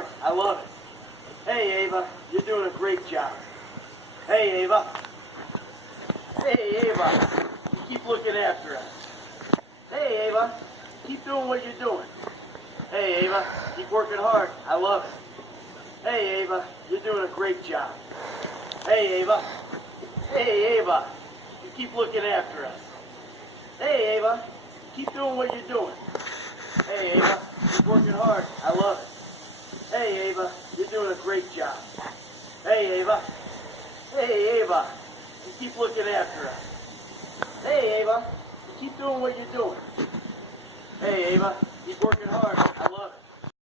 hard. I love it. Hey, Ava, you're doing a great job. Hey, Ava. Hey, Ava, you keep looking after us. Hey, Ava, keep doing what you're doing. Hey, Ava, keep working hard. I love it. Hey, Ava, you're doing a great job. Hey, Ava. Hey, Ava, you keep looking after us. Hey, Ava, keep doing what you're doing. Hey, Ava, keep working hard. I love it. Hey, Ava, you're doing a great job. Hey, Ava. Hey, Ava, you keep looking after us. Hey, Ava, you keep doing what you're doing. Hey, Ava, keep working hard. I